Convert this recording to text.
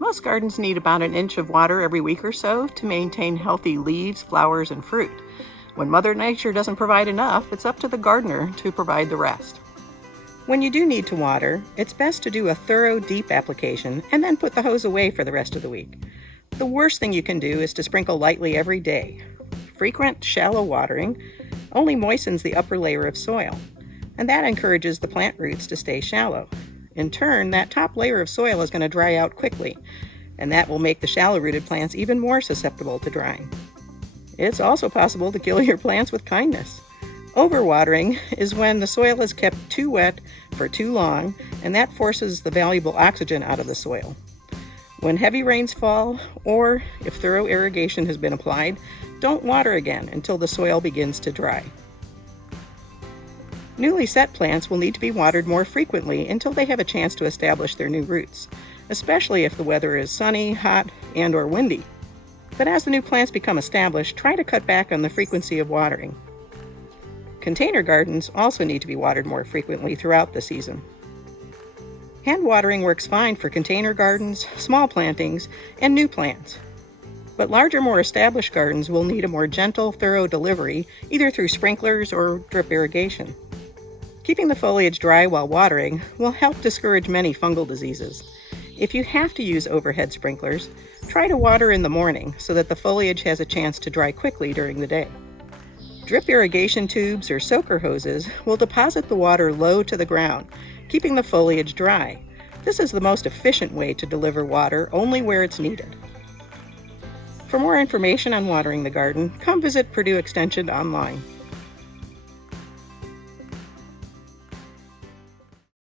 Most gardens need about an inch of water every week or so to maintain healthy leaves, flowers, and fruit. When Mother Nature doesn't provide enough, it's up to the gardener to provide the rest. When you do need to water, it's best to do a thorough, deep application and then put the hose away for the rest of the week. The worst thing you can do is to sprinkle lightly every day. Frequent, shallow watering only moistens the upper layer of soil, and that encourages the plant roots to stay shallow. In turn, that top layer of soil is going to dry out quickly, and that will make the shallow-rooted plants even more susceptible to drying. It's also possible to kill your plants with kindness. Overwatering is when the soil is kept too wet for too long, and that forces the valuable oxygen out of the soil. When heavy rains fall, or if thorough irrigation has been applied, don't water again until the soil begins to dry. Newly set plants will need to be watered more frequently until they have a chance to establish their new roots, especially if the weather is sunny, hot, and/or windy. But as the new plants become established, try to cut back on the frequency of watering. Container gardens also need to be watered more frequently throughout the season. Hand watering works fine for container gardens, small plantings, and new plants. But larger, more established gardens will need a more gentle, thorough delivery, either through sprinklers or drip irrigation. Keeping the foliage dry while watering will help discourage many fungal diseases. If you have to use overhead sprinklers, try to water in the morning so that the foliage has a chance to dry quickly during the day. Drip irrigation tubes or soaker hoses will deposit the water low to the ground, keeping the foliage dry. This is the most efficient way to deliver water only where it's needed. For more information on watering the garden, come visit Purdue Extension online.